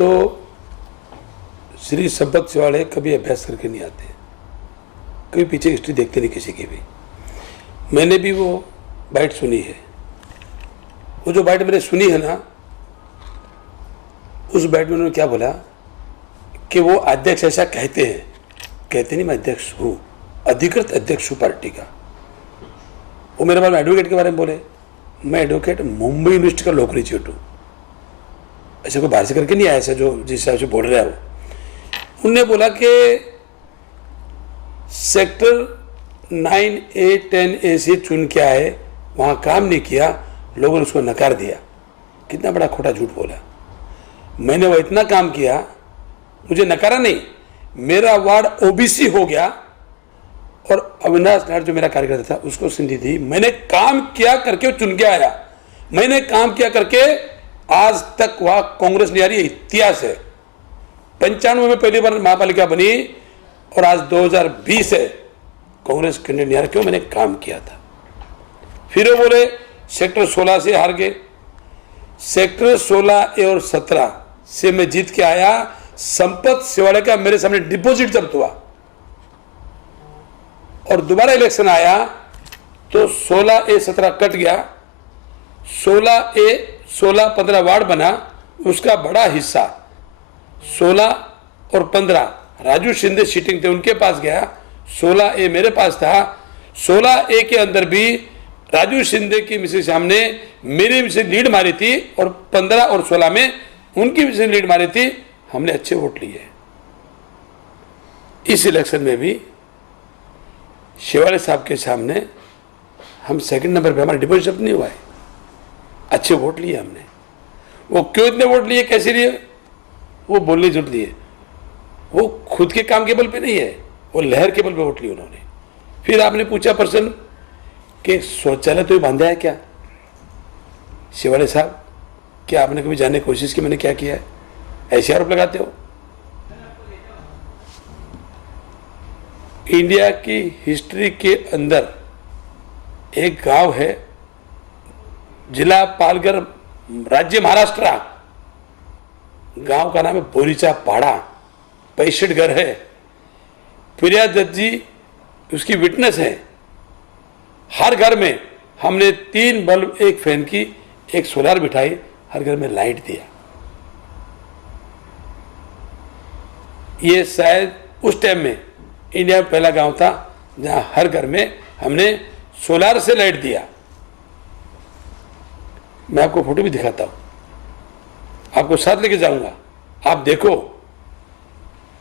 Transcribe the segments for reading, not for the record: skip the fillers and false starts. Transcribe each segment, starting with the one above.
तो श्री संपत शिवाड़े कभी अभ्यास करके नहीं आते, कभी पीछे हिस्ट्री देखते नहीं किसी की भी। मैंने भी वो बाइट सुनी है, वो जो बाइट मैंने सुनी है ना, उस बाइट में उन्होंने क्या बोला कि वो अध्यक्ष ऐसा कहते नहीं, मैं अध्यक्ष हूँ, अधिकृत अध्यक्ष हूँ पार्टी का। वो मेरे बारे में एडवोकेट के बारे में बोले, मैं एडवोकेट मुंबई यूनिवर्सिटी का लॉ ग्रेजुएट हूँ, ऐसे कोई बाहर से करके नहीं आया, ऐसा जो जिस हिसाब से बोल रहा है वो। उनने बोला कि सेक्टर 9A 10A से चुन के आए, वहाँ काम नहीं किया, लोगों ने उसको नकार दिया। कितना बड़ा खोटा झूठ बोला। मैंने वो इतना काम किया, मुझे नकारा नहीं, मेरा वार्ड ओबीसी हो गया और अविनाश नायर जो मेरा कार्यकर्ता था उसको सिंधी दी। मैंने काम किया करके वो चुन के आया, मैंने काम किया करके आज तक वहाँ कांग्रेस नहीं आ रही, इतिहास है। 95 में पहली बार महापालिका बनी और आज 2020 है, कांग्रेस कैंडिडेट नहीं आ रहा। क्यों? मैंने काम किया था। फिर वो बोले सेक्टर 16 से हार गए, सेक्टर 16A और 17 से मैं जीत के आया। संपत शिवाड़े का मेरे सामने डिपॉजिट जब्त हुआ और दोबारा इलेक्शन आया तो 16A 17 कट गया, 16A 16-15 वार्ड बना, उसका बड़ा हिस्सा 16 और 15 राजू शिंदे सीटिंग थे उनके पास गया, 16A मेरे पास था। 16A के अंदर भी राजू शिंदे की मिसेज सामने मेरी मिसेज लीड मारी थी और 15 और 16 में उनकी मिसेज लीड मारी थी, हमने अच्छे वोट लिए। इस इलेक्शन में भी शिवाड़े साहब के सामने हम सेकंड नंबर पे, हमारा डिपॉजिट नहीं हुआ है, अच्छे वोट लिए हमने। वो क्यों इतने वोट लिए, कैसे लिए, वो बोलने की जरूरत नहीं है। वो खुद के काम के बल पे नहीं है, वो लहर के बल पे वोट लिए उन्होंने। फिर आपने पूछा प्रश्न कि शौचालय तो बांधा है क्या? शिवाड़े साहब, क्या आपने कभी जानने की कोशिश की मैंने क्या किया है? ऐसे आरोप लगाते हो। इंडिया की हिस्ट्री के अंदर एक गांव है, जिला पालघर, राज्य महाराष्ट्र, गांव का नाम है बोरीचा पाड़ा, 65 घर है। प्रिया दत्त जी उसकी विटनेस है। हर घर में हमने 3 बल्ब, 1 फैन की, 1 सोलर बिठाई, हर घर में लाइट दिया। ये शायद उस टाइम में इंडिया में पहला गांव था जहां हर घर में हमने सोलर से लाइट दिया। मैं आपको फोटो भी दिखाता हूं, आपको साथ लेके जाऊंगा, आप देखो।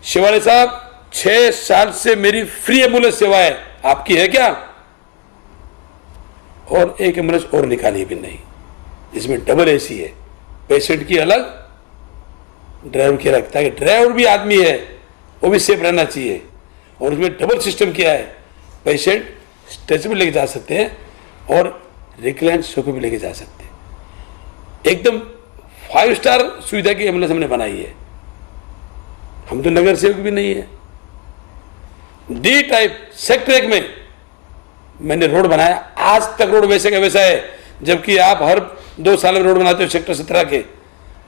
शिवाड़े साहब, 6 साल से मेरी फ्री एम्बुलेंस सेवा है, आपकी है क्या? और एक एम्बुलेंस और निकाली भी नहीं, इसमें डबल एसी है, पेशेंट की अलग, ड्राइवर की अलग, ताकि ड्राइवर भी आदमी है, वो भी सेफ रहना चाहिए। और उसमें डबल सिस्टम किया है, पेशेंट स्ट्रेचर भी लेके जा सकते हैं और रिक्लाइन सोफे भी लेके जा सकते हैं। एकदम 5 स्टार सुविधा की एम्बुलेंस हमने बनाई है। हम तो नगर सेवक भी नहीं है। डी टाइप सेक्टर 1 में मैंने रोड बनाया, आज तक रोड वैसे का वैसा है, जबकि आप हर 2 साल में रोड बनाते हो सेक्टर 17 के।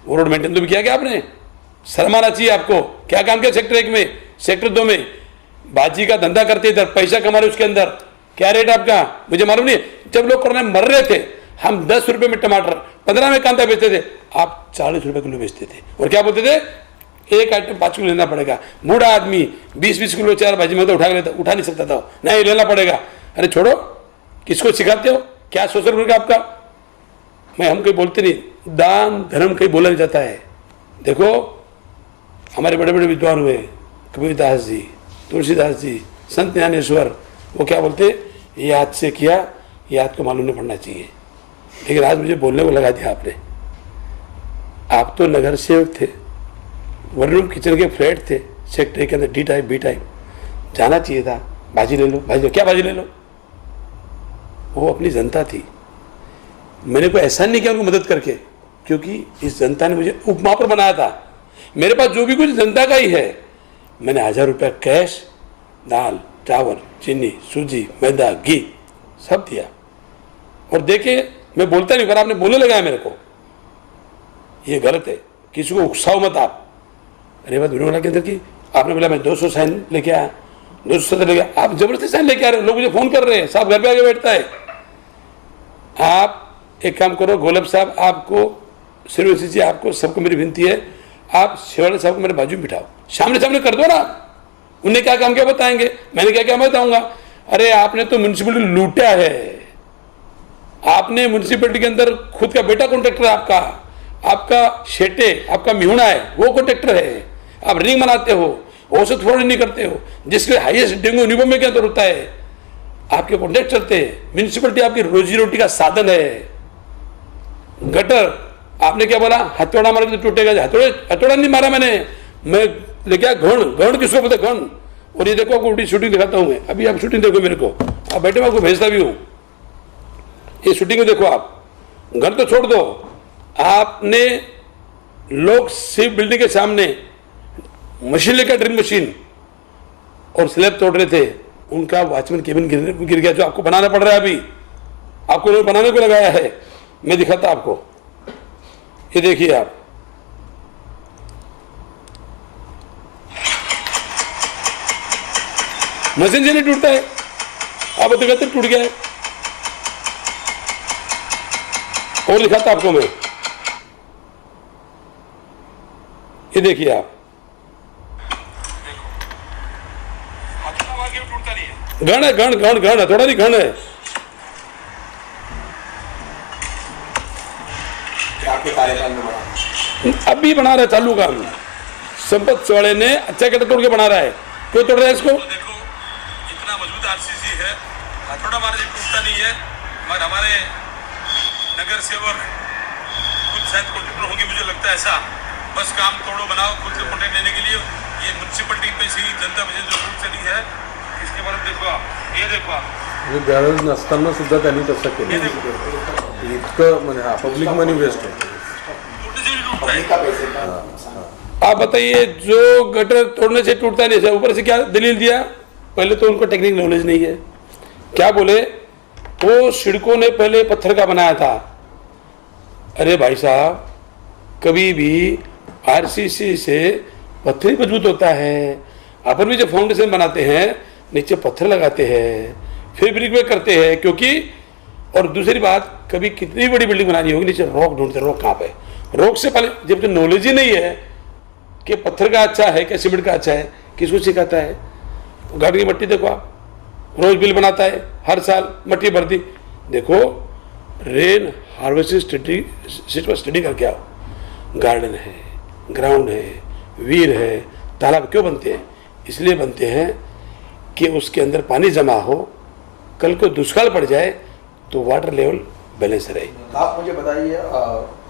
वो रोड मेंटेन तो भी किया क्या आपने? शर्म आना चाहिए आपको। क्या काम किया सेक्टर 1 में? सेक्टर 2 में बाजी का धंधा करते, इधर पैसा कमा रहे, उसके अंदर क्या रेट आपका मुझे मालूम नहीं। जब लोग कोरोना में मर रहे थे, हम 10 रुपए में टमाटर, 15 में कांदा बेचते थे, आप 40 रुपए किलो बेचते थे। और क्या बोलते थे? एक आइटम 5 किलो लेना पड़ेगा। बूढ़ा आदमी 20-20 किलो 4 भाजी में तो उठा नहीं सकता था, नहीं लेना पड़ेगा। अरे छोड़ो, किसको सिखाते हो? क्या सोशल वर्क आपका? हम कहीं बोलते नहीं, दान धर्म कहीं बोला नहीं जाता है। देखो, हमारे बड़े बड़े विद्वान हुए, कबीरदास जी, तुलसीदास जी, संत ज्ञानेश्वर, वो क्या बोलते? याद से किया, याद को मालूम नहीं पड़ना चाहिए। लेकिन आज मुझे बोलने को लगा दिया आपने। आप तो नगर सेवक थे, वन रूम किचन के फ्लैट थे, सेक्टर के अंदर डी टाइप बी टाइप, जाना चाहिए था। बाजी ले लो, बाजी लो, क्या बाजी ले लो? वो अपनी जनता थी। मैंने कोई एहसान नहीं किया उनको मदद करके, क्योंकि इस जनता ने मुझे उपमा पर बनाया था। मेरे पास जो भी कुछ जनता का ही है, मैंने 1000 रुपया कैश, दाल, चावल, चीनी, सूजी, मैदा, घी सब दिया। और देखे, मैं बोलता नहीं, पर आपने बोलने लगाया मेरे को, ये गलत है। किसी को उकसाओ मत आप। अरे बात विनोला के अंदर की आपने बोला मैं 200 साइन लेके आया, 270 लेके आया, आप जबरदस्ती साइन लेके आ रहे हो। लोग मुझे फोन कर रहे हैं, साहब घर पे आके बैठता है। आप एक काम करो गोलब साहब, आपको श्रीवंशी जी, आपको सबको मेरी विनती है, आप शिवाला साहब को मेरे बाजू में बिठाओ, सामने सामने कर दो ना। उन्हें क्या काम क्या बताएंगे, मैंने क्या क्या बताऊंगा। अरे आपने तो म्यूनसिपलिटी लूटा है, आपने म्यूनसिपलिटी के अंदर खुद का बेटा कॉन्ट्रैक्टर है, आपका शेटे, आपका मिहुना है वो कॉन्ट्रैक्टर है। आप रिंग बनाते हो, औसत फोड़ नहीं करते हो, जिसके हाईएस्ट डेंगू यूनिफॉर्म में क्या अंदर होता है, आपके कॉन्ट्रैक्ट चलते हैं। म्यूनसिपलिटी आपकी रोजी रोटी का साधन है। गटर आपने क्या बोला, हथौड़ा मार के तो टूटेगा। हथौड़ा नहीं मारा मैंने, मैं लेके आया घण किसको पता घण। और ये देखो आपको उल्टी शूटिंग दिखाता हूं मैं, अभी आप शूटिंग देखो मेरे को, आप बैठे मैं आपको भेजता भी हूं, ये शूटिंग में देखो आप। घर तो छोड़ दो, आपने लोग सिर्फ बिल्डिंग के सामने मशीन लेकर, ड्रिल मशीन, और स्लैब तोड़ रहे थे, उनका वॉचमैन केबिन गिर गया, जो आपको बनाना पड़ रहा है। अभी आपको बनाने को लगाया है, मैं दिखाता आपको, ये देखिए आप। मशीन से नहीं टूटता है, आप कहते टूट गया है। और दिखाता आपको मैं, ये देखिए आप, घण है, घण है, थोड़ा नहीं घण है। आपके कार्यकाल में बना, अभी बना रहा है, चालू काम। संपत चौड़े ने अच्छा कहता तोड़ के बना रहा है। क्यों तोड़ रहा है इसको? देखो इतना मजबूत आरसीसी है, हथौड़ा मारने से टूटता नहीं है। मगर हमारे नगर सेवक कुछ शायद कॉन्ट्रैक्टर होंगे, मुझे लगता है ऐसा, बस काम तोड़ो बनाओ खुद से कॉन्ट्रैक्ट लेने के लिए। ये म्यूनसिपलिटी पे से जनता वजह जो रूट चली है, इसके बारे में देखो आप, ये देखो आप, हे गरज नसताना सुद्धा त्यांनी तसं केलं. इतकं म्हणजे हा पब्लिक मनी वेस्ट होतो. टूटने से भी टूटता है। पब्लिक का पैसे का नुकसान। आप बताइए, जो गटर तोड़ने से टूटता नहीं है, ऊपर से क्या दलील दिया? पहले तो उनको टेक्निक नॉलेज नहीं है। क्या बोले? वो सिड़कों ने पहले पत्थर का बनाया था। अरे भाई साहब, कभी भी आरसीसी से पत्थर ही मजबूत होता है। अपन भी जब फाउंडेशन बनाते हैं, नीचे पत्थर लगाते हैं, फिर ब्रिक में करते हैं, क्योंकि और दूसरी बात, कभी कितनी बड़ी बिल्डिंग बनानी होगी, नीचे रॉक ढूंढते, रॉक कहाँ पे, रॉक से पहले जब तो नॉलेज ही नहीं है कि पत्थर का अच्छा है क्या सीमेंट का अच्छा है, किसको सिखाता है? घाट की मट्टी देखो आप, रोज बिल बनाता है, हर साल मट्टी भर दी। देखो, रेन हार्वेस्टिंग स्टडी करके आओ। गार्डन है, ग्राउंड है, वीर है, तालाब क्यों बनते हैं? इसलिए बनते हैं कि उसके अंदर पानी जमा हो, कल को दुष्काल पड़ जाए तो वाटर लेवल बैलेंस रहे। आप मुझे बताइए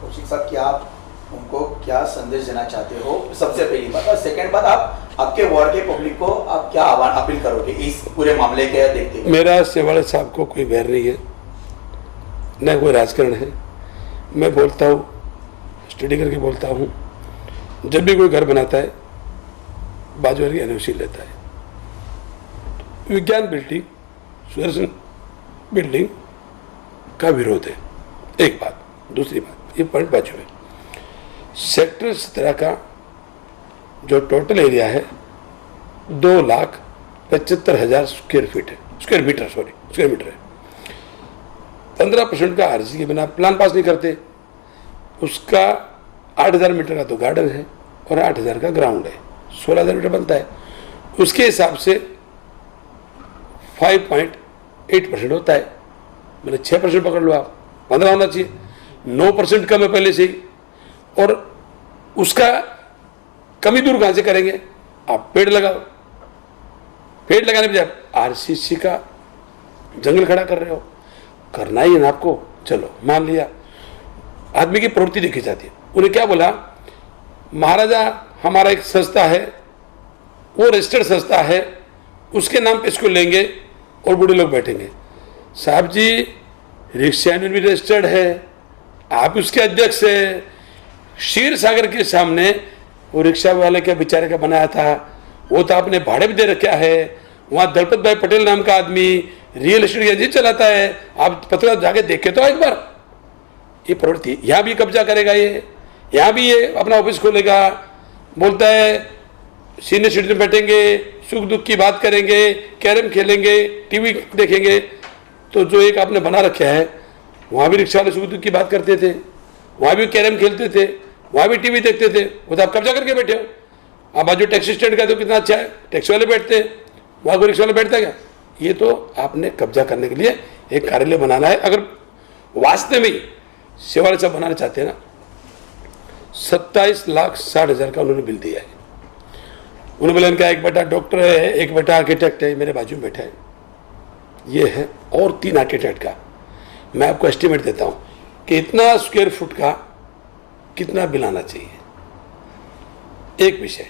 कौशिक साहब कि आप उनको क्या संदेश देना चाहते हो, सबसे पहली बात। और सेकंड बात, आप आपके वार्ड के पब्लिक को आप क्या आह्वान अपील करोगे इस पूरे मामले के देखते हुए? मेरा सेवाड़े साहब को कोई बैर नहीं है, न कोई राजकारण है। मैं बोलता हूँ, स्टडी करके बोलता हूँ, जब भी कोई घर बनाता है बाजू वाले की एनओसी लेता है। विज्ञान बिल्डिंग, सुदर्शन बिल्डिंग का विरोध है, एक बात। दूसरी बात, ये पॉइंट बाजू है, सेक्टर 17 का जो टोटल एरिया है 2,75,000 स्क्वायर फीट है, स्क्वायर मीटर है। 15% का आरसी के बिना प्लान पास नहीं करते। उसका 8,000 मीटर का तो गार्डन है और 8,000 का ग्राउंड है, 16,000 मीटर बनता है। उसके हिसाब से 5.8% होता है, मतलब 6% पकड़ लो आप, 15 होना चाहिए, 9% कम है पहले से ही। और उसका कमी दूर कहां से करेंगे? आप पेड़ लगाओ, पेड़ लगाने के बजाय आरसीसी का जंगल खड़ा कर रहे हो, करना ही है ना आपको। चलो मान लिया, आदमी की प्रवृत्ति देखी जाती है। उन्हें क्या बोला, महाराजा हमारा एक संस्था है, वो रजिस्टर्ड संस्था है, उसके नाम पे इसको लेंगे और बूढ़े लोग बैठेंगे। साहब जी, रिक्शा यूनियन भी रजिस्टर्ड है, आप उसके अध्यक्ष है। क्षीर सागर के सामने वो रिक्शा वाले के बेचारे का बनाया था, वो तो आपने भाड़े भी दे रखा है। वहाँ दलपत भाई पटेल नाम का आदमी रियल एस्टेट एजेंसी चलाता है, आप पत्र जाके देखे तो एक बार। ये प्रवृत्ति यहाँ भी कब्जा करेगा, ये यहाँ भी ये अपना ऑफिस खोलेगा, बोलता है सीनियर सिटीजन बैठेंगे, सुख दुख की बात करेंगे, कैरम खेलेंगे, टीवी देखेंगे। तो जो एक आपने बना रखा है, वहाँ भी रिक्शा वाले सुख दुख की बात करते थे, वहाँ भी कैरम खेलते थे, वहाँ भी टीवी देखते थे। वो तो आप कब्जा करके बैठे हो। अब जो टैक्सी स्टैंड का तो कितना अच्छा है, टैक्सी वाले बैठते हैं, वहाँ कोई रिक्शा वाला बैठता है क्या? ये तो आपने कब्जा करने के लिए एक कार्यालय बनाना है। अगर वास्तव में शिवालय साहब बनाना चाहते हैं ना, 27,60,000 का उन्होंने बिल दिया है। उन्होंने बोला इनका एक बेटा डॉक्टर है, एक बेटा आर्किटेक्ट है, मेरे बाजू में बैठा है, ये है, और 3 आर्किटेक्ट का। मैं आपको एस्टिमेट देता हूं कि इतना स्क्वायर फुट का कितना बिल आना चाहिए। एक विषय।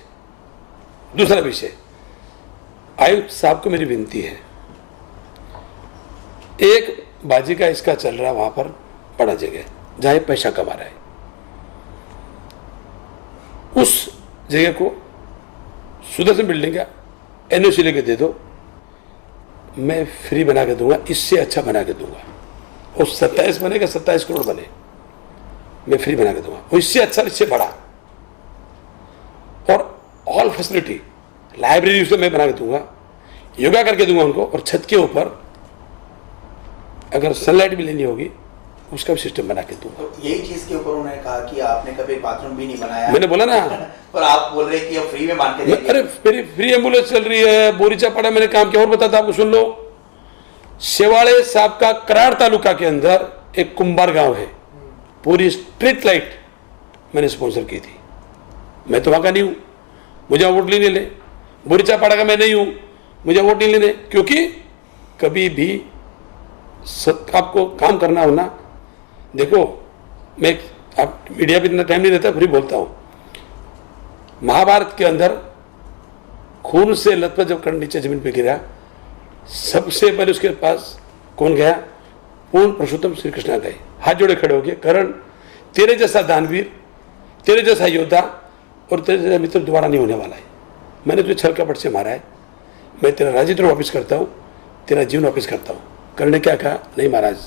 दूसरा विषय, आयुक्त साहब को मेरी विनती है, एक बाजी का इसका चल रहा वहां पर बड़ा जगह जहां पैसा कमा रहा है, उस जगह को सुदर्शन बिल्डिंग का एनओसी लेके दे दो, मैं फ्री बना के दूंगा, इससे अच्छा बना के दूंगा। और 27 बनेगा, 27 करोड़ बने, मैं फ्री बना के दूंगा। और इससे अच्छा, इससे बड़ा, और ऑल फैसिलिटी, लाइब्रेरी उसमें मैं बना के दूंगा, योगा करके दूंगा उनको। और छत के ऊपर अगर सनलाइट भी लेनी होगी उसका भी सिस्टम बना के दूंगा। तो यही चीज के ऊपर उन्होंने कहा कि आपने कभी बाथरूम भी नहीं बनाया। मैंने बोला ना पर आप बोल रहे कि अब फ्री में मान के देंगे। अरे मेरी फ्री एम्बुलेंस चल रही है, बोरीचा पड़ा मैंने काम किया। और बताता आपको, सुन लो, शिवालय साहब का कराड़ तालुका के अंदर एक कुंभार गांव है, पूरी स्ट्रीट लाइट मैंने स्पॉन्सर की थी। मैं तो वहां का नहीं हूं, मुझे वोट नहीं लेने। बोरीचा पड़ा का मैं नहीं हूं, मुझे वोट नहीं लेने, क्योंकि कभी भी आपको काम करना हो ना, देखो मैं, आप मीडिया पे इतना टाइम नहीं रहता, फिर बोलता हूं। महाभारत के अंदर खून से लथपथ जब कर्ण नीचे जमीन पे गिरा, सबसे पहले उसके पास कौन गया? पूर्ण पुरुषोत्तम श्री कृष्ण गए, हाथ जोड़े खड़े हो गए, कर्ण तेरे जैसा दानवीर, तेरे जैसा योद्धा और तेरे जैसा मित्र दोबारा नहीं होने वाला है। मैंने तुझे छल कपट से मारा है, मैं तेरा राज्य वापस करता हूँ, तेरा जीवन वापस करता हूँ। कर्ण ने क्या कहा? नहीं महाराज,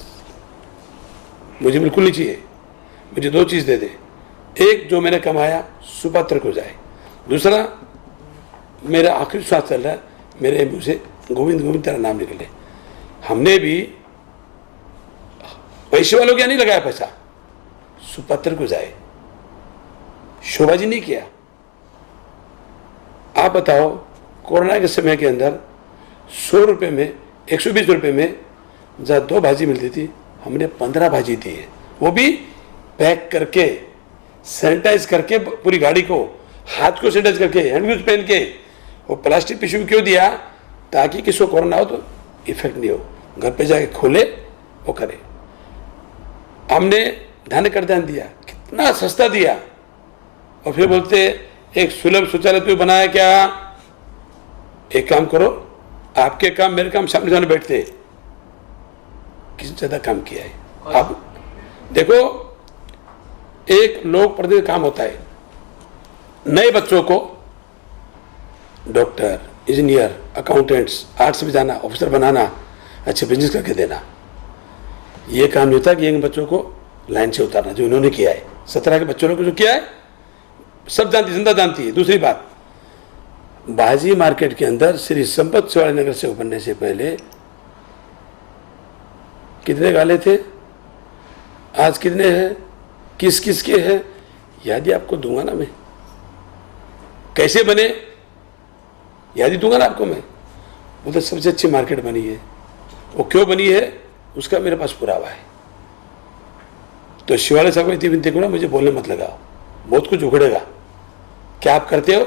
मुझे बिल्कुल नहीं चाहिए, मुझे 2 चीज दे दे। एक, जो मैंने कमाया सुपात्र को जाए। दूसरा, मेरा आखिरी श्वास चल रहा है, मेरे मुंह से गोविंद गोविंद तेरा नाम निकले। हमने भी पैसे वालों क्या नहीं लगाया पैसा, सुपत्र को जाए, शोभाजी नहीं किया। आप बताओ, कोरोना के समय के अंदर 100 रुपये में, 120 रुपये में जहाँ 2 भाजी मिलती थी, हमने 15 भाजी दी है, वो भी पैक करके, सैनिटाइज करके, पूरी गाड़ी को, हाथ को सैनिटाइज करके, हैंड ग्लव्स पहन के। वो प्लास्टिक टिश्यू क्यों दिया? ताकि किसी को कोरोना हो तो इफेक्ट नहीं हो, घर पे जाके खोले वो करे। हमने धन कर दान दिया, कितना सस्ता दिया। और फिर बोलते एक सुलभ शौचालय तो बनाया क्या? एक काम करो, आपके काम मेरे काम सामने सामने बैठते, किसी ज्यादा काम किया है। आप देखो, एक लोक प्रतिनिधि काम होता है, नए बच्चों को डॉक्टर, इंजीनियर, अकाउंटेंट्स, आर्ट्स में जाना, ऑफिसर बनाना, अच्छे बिजनेस करके देना। ये काम नहीं होता कि इन बच्चों को लाइन से उतारना, जो इन्होंने किया है। 17 के बच्चों ने जो किया है सब जानती, जनता जानती है। दूसरी बात, बाजी मार्केट के अंदर श्री संपत शिवालय नगर से बनने से पहले कितने गाले थे, आज कितने हैं, किस किस के हैं, यादी आपको दूंगा ना मैं। कैसे बने यादी दूंगा ना आपको मैं। वो तो सबसे अच्छी मार्केट बनी है, वो क्यों बनी है उसका मेरे पास पुरावा है। तो शिवालय साहब को इतनी विनती करो, मुझे बोलने मत लगाओ, बहुत कुछ उखड़ेगा। क्या आप करते हो?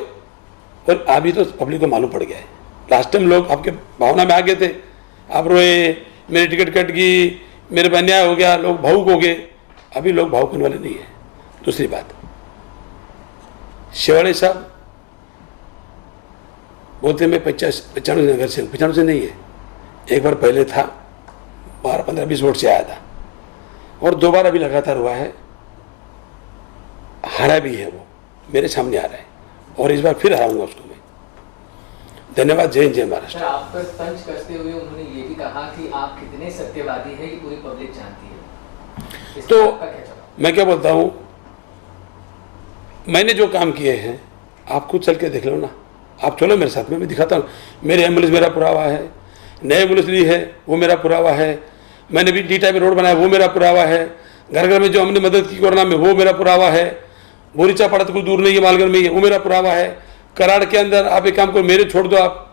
और अभी तो पब्लिक को मालूम पड़ गया है। लास्ट टाइम लोग आपके भावना में आ गए थे, आप रोए, मेरी टिकट कट गई, मेरे पर अन्याय हो गया, लोग भावुक हो गए। अभी लोग भावुक होने वाले नहीं है। दूसरी बात, शिवालय साहब बोलते मैं 95 नगर से हूँ, 95 से नहीं है, एक बार पहले था, 12, 15, 20 वोट से आया था, और 2 बार अभी लगातार हुआ है, हारा भी है, वो मेरे सामने आ रहा है, और इस बार फिर हराऊंगा उसको मैं। धन्यवाद। जय हिंद, जय महाराष्ट्र। आप पर तंज कसते हुए उन्होंने ये भी कहा कि आप कितने सत्यवादी हैं, ये पूरी पब्लिक जानती है। तो मैं क्या बोलता हूँ, मैंने जो काम किए हैं आप खुद चल के देख लो ना, आप चलो मेरे साथ में, मैं दिखाता हूँ। मेरे एम्बुलेंस मेरा पुरावा है, नए एम्बुलेंस ली है वो मेरा पुरावा है, मैंने भी डी टाइप रोड बनाया वो मेरा पुरावा है, घर घर में जो हमने मदद की कोरोना में वो मेरा पुरावा है, बोरीचा पड़ा तो कुछ दूर नहीं है, मालगढ़ में ही है, वो मेरा पुरावा है। कराड़ के अंदर आप एक काम करो, मेरे छोड़ दो आप,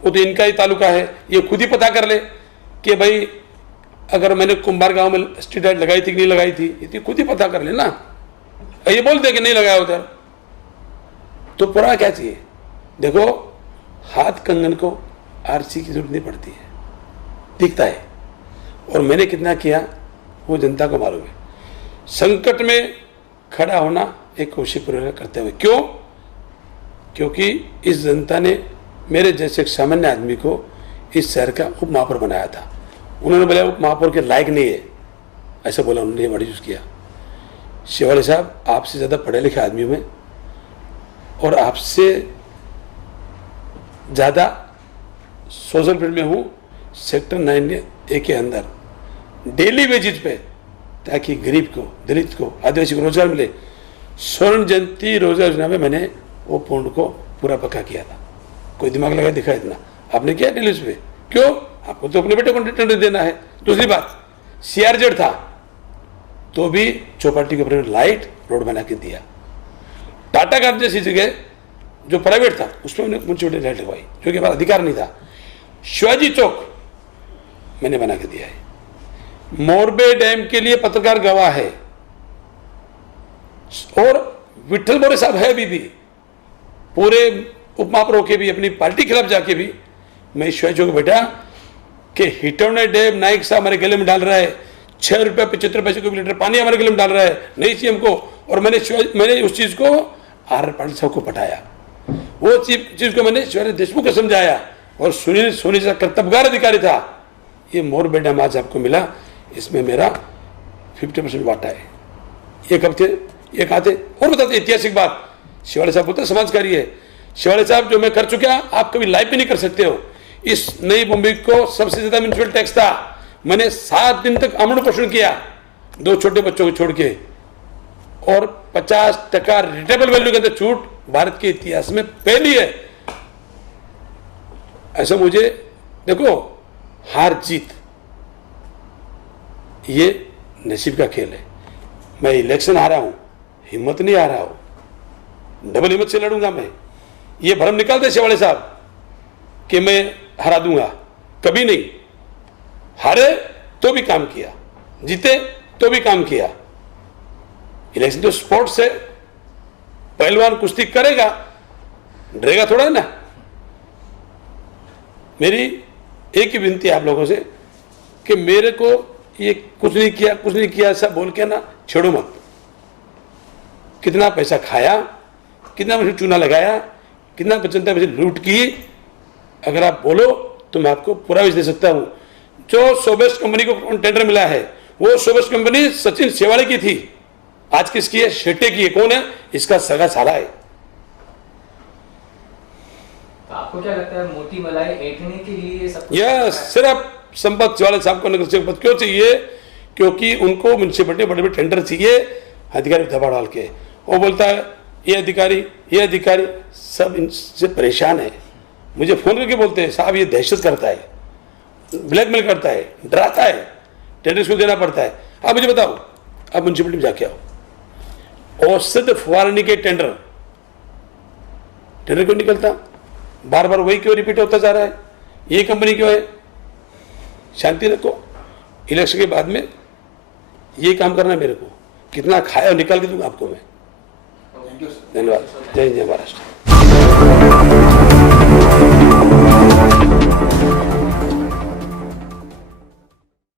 वो तो इनका ही तालुका है, ये खुद ही पता कर ले कि भाई अगर मैंने कुंभार गांव में स्ट्रीट लाइट लगाई थी कि नहीं लगाई थी, ये खुद ही पता कर लेना। ये बोल दे कि नहीं लगाया उधर, तो पुरावा क्या चाहिए? देखो हाथ कंगन को आरसी की जरूरत नहीं पड़ती है, दिखता है। और मैंने कितना किया वो जनता को मालूम है। संकट में खड़ा होना एक कोशिश करते हुए, क्यों? क्योंकि इस जनता ने मेरे जैसे एक सामान्य आदमी को इस शहर का उप महापौर बनाया था। उन्होंने बोला उप महापौर के लायक नहीं है, ऐसा बोला उन्होंने, वर्ड यूज किया। शिवाले साहब आपसे ज़्यादा पढ़े लिखे आदमी में और आपसे ज़्यादा सोशल फील्ड में हूँ, सेक्टर 9A के अंदर डेली बेसिस पे, ताकि गरीब को, दलित को, आदिवासी को रोजगार मिले। स्वर्ण जयंती रोजगार योजना में मैंने वो पॉइंट को पूरा पक्का किया था। कोई दिमाग लगा दिखा इतना आपने किया डेली पे, क्यों? आपको तो अपने बेटे को टेंडर देना है। दूसरी बात, CRZ था तो भी चौपाटी के ऊपर लाइट रोड बना के दिया। टाटा का जैसी जगह जो प्राइवेट था उसमें मैंने म्यूनसिपलिटी लाइट लगवाई, जो कि हमारा अधिकार नहीं था। शिवाजी चौक मैंने बना के दिया है। मोरबे डैम के लिए पत्रकार गवाह है, और विठल मोरे साहब है अभी भी, पूरे उपमहापौर के भी अपनी पार्टी के खिलाफ जाके भी मैं शिवाजी चौक बैठा कि हिटौने डैम नाइक साहब हमारे गले में डाल रहा है, 6 रुपये 75 पैसे को लीटर पानी हमारे गले में डाल रहा है, नहीं चाहिए हमको। और मैंने उस चीज को R पाटिल साहब को पटाया, वो चीज को मैंने शिवाजी देशमुख को समझाया, और सुनील सोनी जैसा कर्तव्यगार अधिकारी था। ये मोरबे डैम आज आपको मिला, इसमें मेरा 50% वाटा है। ये कब थे, ये कहा थे? और बताते ऐतिहासिक बात, शिवाले साहब बोलते समाजकारी है। शिवाले साहब जो मैं कर चुका आप कभी लाइव भी नहीं कर सकते हो। इस नई मुंबई को सबसे ज्यादा म्यूनसिपल टैक्स था, मैंने 7 दिन तक अमन पोषण किया 2 छोटे बच्चों को छोड़ के, और 50% रिटेबल वैल्यू के अंदर छूट भारत के इतिहास में पहली है। ऐसा मुझे देखो, हार जीत ये नसीब का खेल है। मैं इलेक्शन हारा हूं, हिम्मत नहीं हारा हूं, डबल हिम्मत से लड़ूंगा मैं। ये भ्रम निकालते शिवाले साहब कि मैं हरा दूंगा, कभी नहीं। हारे तो भी काम किया, जीते तो भी काम किया। इलेक्शन तो स्पोर्ट्स है, पहलवान कुश्ती करेगा, डरेगा थोड़ा है ना। मेरी एक ही विनती है आप लोगों से कि मेरे को ये कुछ नहीं किया ऐसा बोल के ना छेड़ो मत। कितना पैसा खाया, कितना मुझे चूना लगाया, कितना जनता पैसे लूट की, अगर आप बोलो तो मैं आपको पूरा विष दे सकता हूं। जो सोबेस्ट कंपनी को टेंडर मिला है, वो सोबेस्ट कंपनी सचिन सेवाड़े की थी, आज किसकी है? शेट्टे की है। कौन है? इसका सगा साला है। आपको क्या लगता है मोटी मलाई ऐंठने के लिए ये सब? यस, सिर्फ संपत शिवाले साहब को नगर सेवक पद क्यों चाहिए? क्योंकि उनको म्यूनसिपलिटी बड़े बड़े टेंडर चाहिए, अधिकारी दबा डाल के। वो बोलता है ये अधिकारी सब इनसे परेशान है। मुझे फोन करके बोलते हैं साहब ये दहशत करता है, ब्लैकमेल करता है, डराता है, टेंडर इसको देना पड़ता है। आप मुझे बताओ, आप म्यूनसिपलिटी में जाके आओ, औषध फुवारनी के टेंडर क्यों निकलता? बार बार वही क्यों रिपीट होता जा रहा है? ये कंपनी क्यों है? शांति रखो, इलेक्शन के बाद में ये काम करना है मेरे को। कितना खाया और निकाल के दूंगा आपको मैं। Thank you sir. धन्यवाद। जय हिंद, जय महाराष्ट्र।